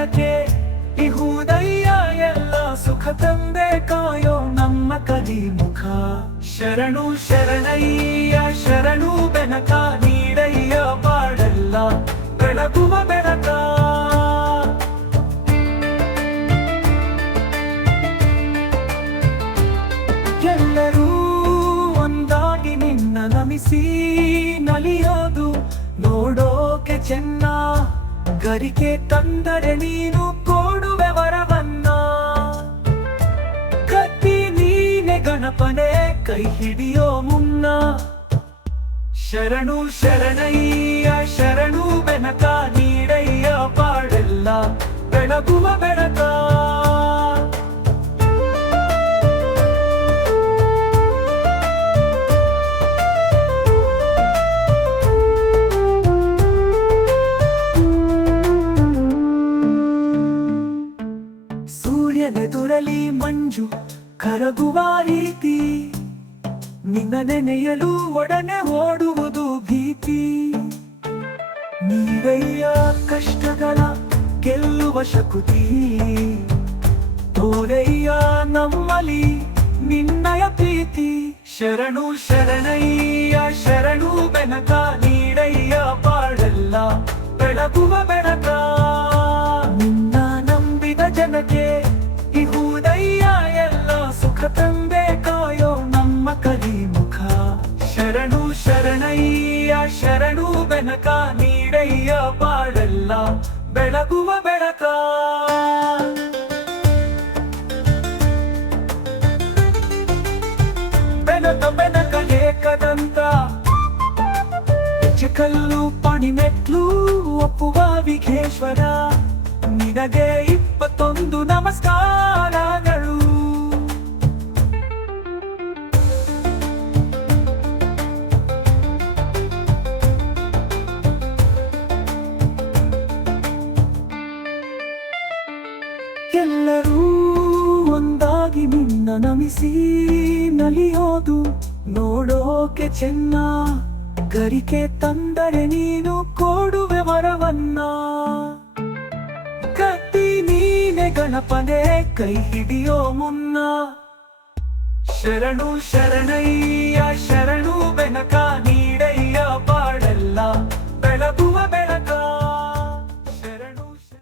ಜನಕ್ಕೆ ಇಹುದಯ್ಯ ಎಲ್ಲ ಸುಖ ತಂದೆ ಕಾಯೋ ನಮ್ಮ ಕಲಿಮುಖ. ಶರಣು ಶರಣಯ್ಯ ಶರಣು ಬೆನಕ ನೀಡಯ್ಯ ಬಾಳೆಲ್ಲ ಬೆಳಗುವ ಬೆಳಕ. ಎಲ್ಲರೂ ಒಂದಾಗಿ ನಿನ್ನ ನಮಿಸಿ ನಲಿಯೋದು ನೋಡೋಕೆ ಚೆನ್ನ. ಗರಿಕೆ ತಂದರೆ ನೀನು ಕೊಡುವೆ ವರವನ್ನ. ಕತ್ತಿ ನೀನೆ ಗಣಪನೆ ಕೈ ಹಿಡಿಯೋ ಮುನ್ನ. ಶರಣು ಶರಣಯ್ಯ ಶರಣು ಬೆನಕ ನೀಡಯ್ಯ ಬಾಳೆಲ್ಲ ಬೆಳಗುವ ಬೆಳಕ. ಸೂರ್ಯನೆದುರಲಿ ಮಂಜು ಕರಗುವ ರೀತಿ, ನಿನ್ನ ನೆನೆಯಲು ಒಡನೆ ಓಡುವುದು ಭೀತಿ. ನೀವಯ್ಯ ಕಷ್ಟಗಳ ಗೆಲ್ಲುವ ಶಕುತಿ, ತೋರಯ್ಯ ನಮ್ಮಲಿ ನಿನ್ನಯ ಪ್ರೀತಿ. ಶರಣು ಶರಣಯ್ಯ ಶರಣು ಬೆನಕ ನೀಡಯ್ಯ ಬಾಳೆಲ್ಲ ಬೆಳಗುವ ಬೆಳಕ. ನಿನ್ನ ನಂಬಿದ ಜನಕ್ಕೆ ಇಹುದಯ್ಯ ಎಲ್ಲ ಸುಖ ತಂದೆ ಕಾಯೋ ನಮ್ಮ ಕಲಿಮುಖ. ಶರಣು ಶರಣಯ್ಯ ಶರಣು ಬೆನಕ ನೀಡಯ್ಯ ಬಾಳೆಲ್ಲ ಬೆಳಗುವ ಬೆಳಕ. ಬೆನಕ ಬೆನಕ ಏಕದಂತ ಕಲ್ಲು ಪಣಿಮೆಟ್ಲು ಒಪ್ಪುವ ವಿಘ್ನೇಶ್ವರ. ನಿನಗೆ 21 ನಮಸ್ಕಾರಗಳು. ಎಲ್ಲರೂ ಒಂದಾಗಿ ನಿನ್ನ ನಮಿಸಿ ನಲಿಯೋದು ನೋಡೋಕೆ ಚೆನ್ನ. ಗರಿಕೆ ತಂದರೆ ನೀನು ಕೊಡುವೆ ವರವನ್ನ. ಕತ್ತಿ ನೀನೆ ಗಣಪನೆ ಕೈ ಹಿಡಿಯೋ ಮುನ್ನ. ಶರಣು ಶರಣಯ್ಯ ಶರಣು ಬೆನಕ